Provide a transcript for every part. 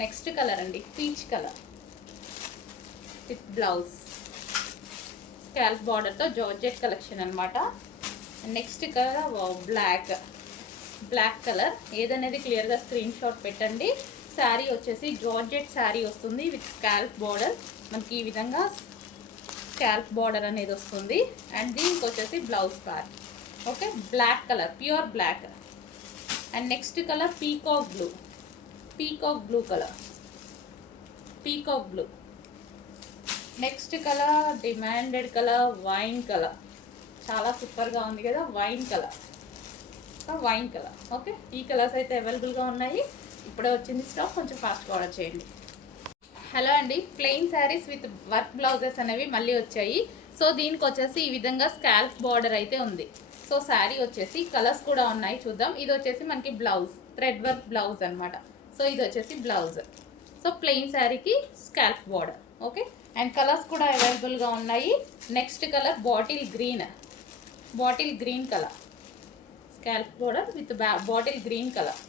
Next colour అండి peach colour with blouse scallop బార్డర్తో georgette collection అనమాట. Next colour black colour. ఏదనేది క్లియర్గా స్క్రీన్ షాట్ పెట్టండి. శారీ వచ్చేసి జార్జెట్ శారీ వస్తుంది విత్ స్కాల్ప్ బార్డర్. మనకి ఈ విధంగా స్కాల్ప్ బార్డర్ అనేది వస్తుంది. అండ్ దీనికి వచ్చేసి blouse part. Okay, black colour, pure black. And next colour peacock blue colour, peacock blue. Next colour demanded colour wine colour. చాలా సూపర్గా ఉంది కదా, వైన్ కలర్. ఓకే, ఈ కలర్స్ అయితే అవైలబుల్గా ఉన్నాయి. ఇప్పుడే వచ్చింది స్టాక్, కొంచెం ఫాస్ట్గా ఆర్డర్ చేయండి. హలో అండి, plain saris with work blouses అనేవి మళ్ళీ వచ్చాయి. సో దీనికి వచ్చేసి ఈ విధంగా స్కాల్ప్ బార్డర్ అయితే ఉంది. సో శారీ వచ్చేసి కలర్స్ కూడా ఉన్నాయి, చూద్దాం. ఇది వచ్చేసి మనకి బ్లౌజ్, థ్రెడ్ వర్క్ బ్లౌజ్ అనమాట. సో ఇది వచ్చేసి బ్లౌజ్. సో ప్లెయిన్ శారీకి scalp border. Okay, and colours కూడా అవైలబుల్గా ఉన్నాయి. Next colour bottle green colour, scalp border with bottle green colour.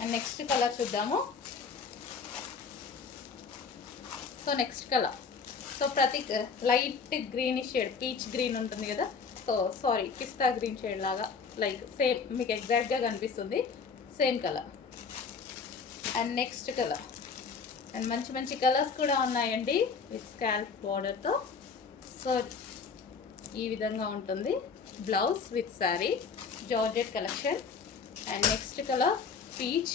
And next colour చూద్దాము. సో నెక్స్ట్ కలర్, సో ప్రతి light greenish shade, peach green ఉంటుంది కదా, so sorry పిస్తా green shade లాగా, like same మీకు ఎగ్జాక్ట్గా కనిపిస్తుంది, same colour. And next colour. And మంచి మంచి కలర్స్ కూడా ఉన్నాయండి విత్ స్కాల్ప్ బార్డర్తో. సో ఈ విధంగా ఉంటుంది blouse with sari, georgette collection. And next colour peach